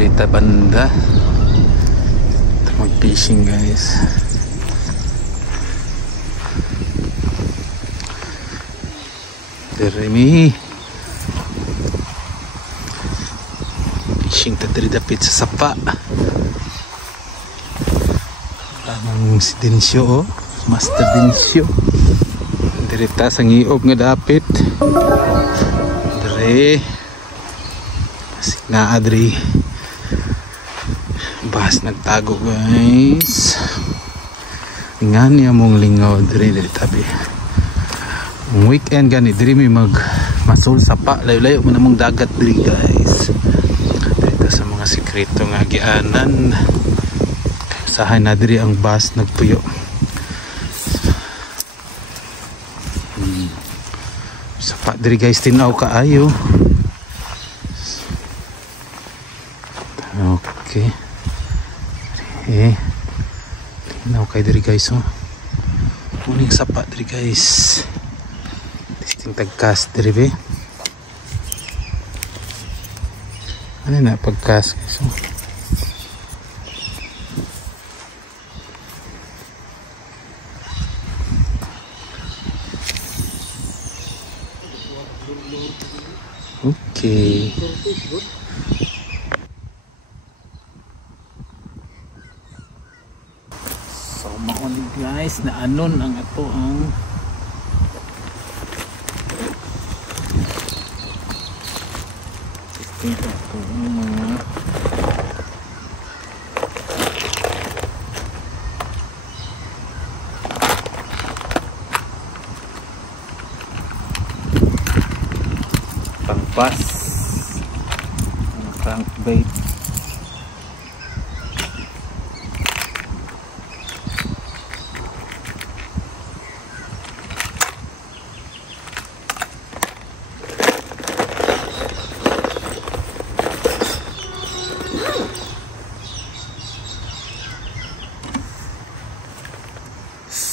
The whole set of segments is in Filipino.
Dirita banda. Mag-fishing guys. Dirimi. Fishing ta diri dapit sa sapa. Ang si Densyo, Master Densyo. Dirita sa ngiob nga dapit. Dire. Masig na adri. Bahas nagtago guys. Nga niya mong lingaw dire tabi. Weekend gani dire may masul sapa. Layo-layo mo namang dagat dire guys. Dito sa mga sikreto nga gianan. Sahay na diri ang bus nagpuyo. Sapa diri guys, tinaw kaayo. Okay. Tinaw kay diri guys oh. Kuning sapa diri guys. Testing tagkas diri be. Ano na pagkas guys oh. Okay. So maon guys na anon ang ato ang ito mga pangpas crankbait.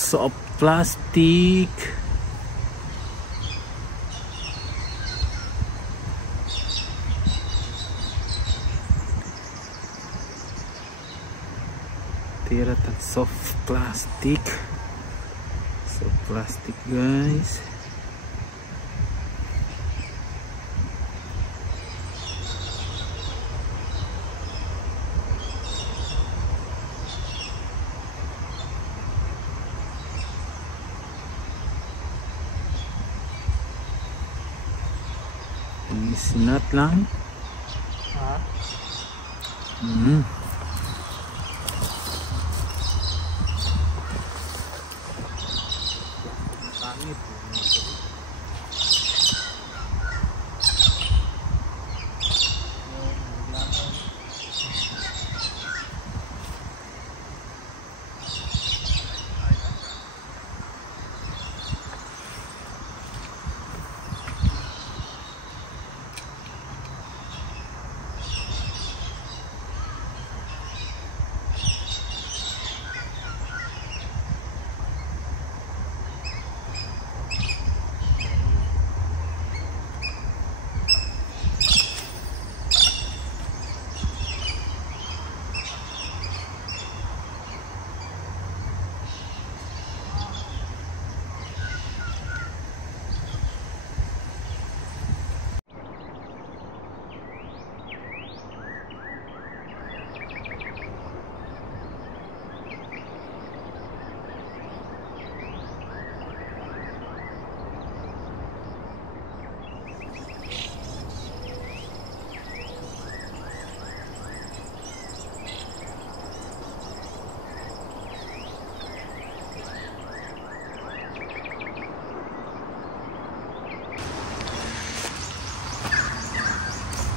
So plastic. Tira tag soft plastic. Soft plastic guys. Sinat lang.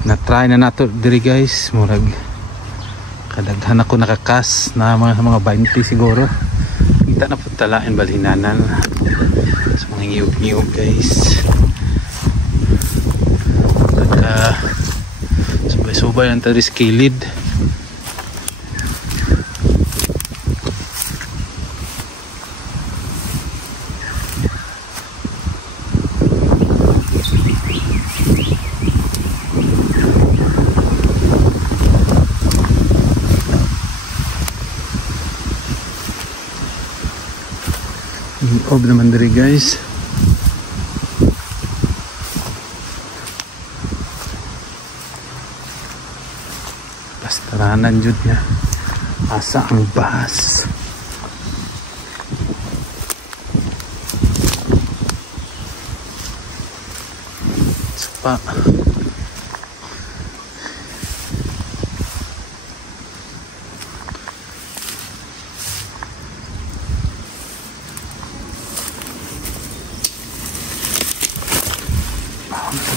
Na-try na nato diri guys, murag kadaghan ako nakakas na mga 20 siguro. Kita na pud talain balhinanan sa mga ngiyog-ngiyog guys. Naka subay-subay ang tari skilid. loob naman diri guys. Pastaranan jud niya. Asa ang bus? Sapa.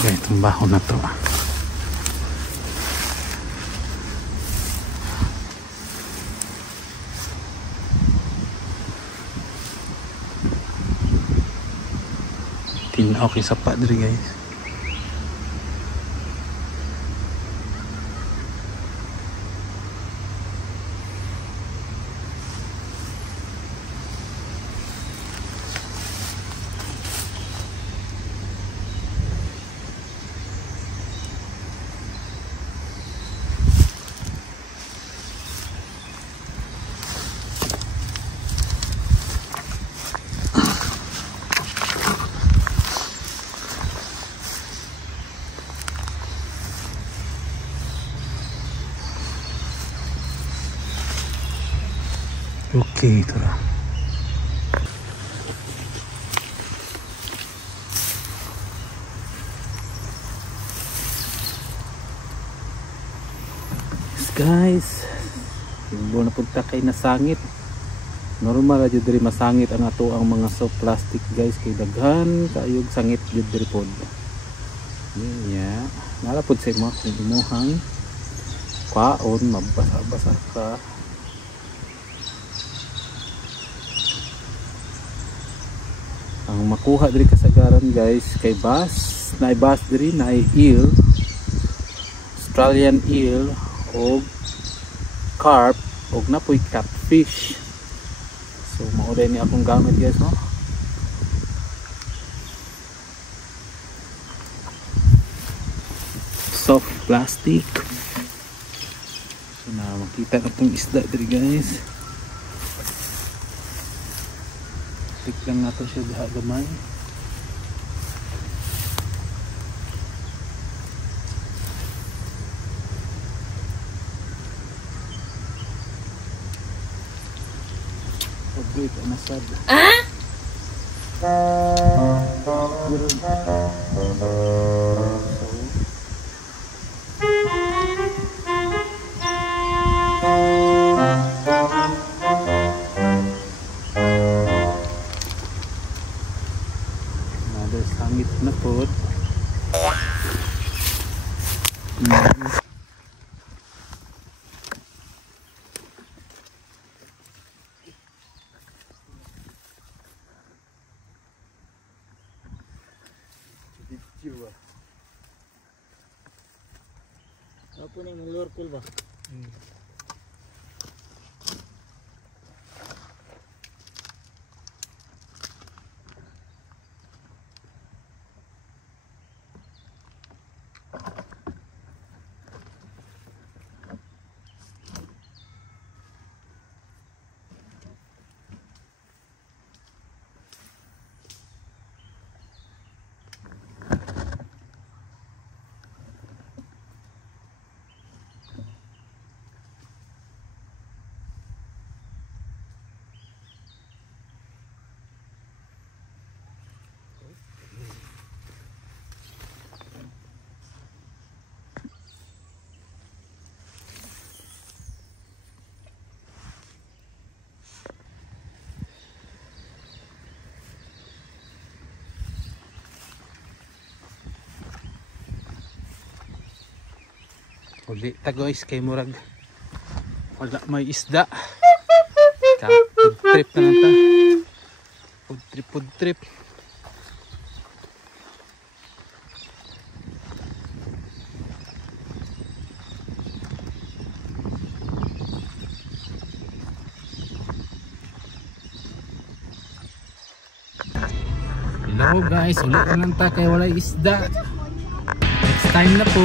Itong baho na to. Tinaw kay sapa diri guys. Okay, ito na. Guys, siguro na punta kay nasangit. Normal ra jud diri masangit ang ato ang mga soft plastic guys kay daghan kaayog sangit jud diri pod. Yeah, nalapod sa imo kung imuhang kwaon mabasa-basa ka. Ang makuha diri kasagaran guys kay bass, naay bass diri, naay eel, Australian eel o carp o napoy catfish. So mao ni akong gamit guys no. Soft plastic. So na makita na tong isda diri guys. Tik lang nato siya diha gamay. Pagwit ang nasad. Sangit na po. Apa ni melur kul ba? Uli ta guys kay murag wala may isda. Food trip na lang ta. Food trip. Hello guys, ulit na lang ta kay walay isda. Next time na po.